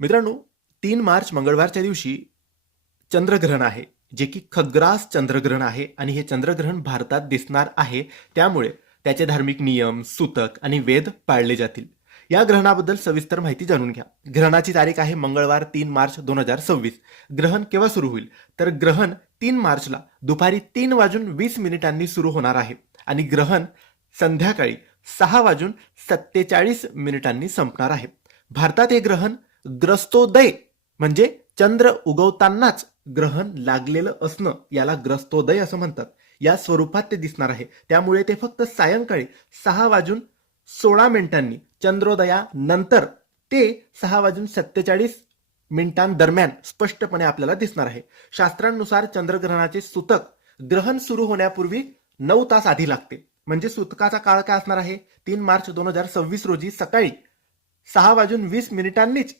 मित्रांनो, 3 मार्च मंगळवारच्या दिवशी चंद्रग्रहण आहे, जे की खग्रास चंद्रग्रहण आहे आणि हे चंद्रग्रहण भारतात दिसणार आहे. त्यामुळे त्याचे धार्मिक नियम, सूतक आणि वेद पाळले जातील. या ग्रहणाबद्दल सविस्तर माहिती जाणून घ्या. ग्रहणाची तारीख आहे मंगळवार 3 मार्च 2026. ग्रहण केव्हा सुरू होईल? तर ग्रहण 3 मार्चला दुपारी 3 वाजून 20 मिनिटांनी सुरू होणार आहे आणि ग्रहण संध्याकाळी 6 वाजून 47 मिनिटांनी संपणार आहे. भारतात हे ग्रहण ग्रस्तोदय म्हणजे चंद्र उगवतानाच ग्रहण लागलेलं असणं याला ग्रस्तोदय असं म्हणतात. या स्वरूपात ते दिसणार आहे. त्यामुळे ते फक्त सायंकाळी 6 वाजून 16 मिनिटांनी चंद्रोदयानंतर ते 6 वाजून 47 मिनिटांदरम्यान स्पष्टपणे आपल्याला दिसणार आहे. शास्त्रांनुसार चंद्रग्रहणाचे सूतक ग्रहण सुरू होण्यापूर्वी 9 तास आधी लागते. म्हणजे सूतकाचा काळ काय असणार आहे? 3 मार्च 2026 रोजी सकाळी 6 वाजून 20 मिनिटांनीच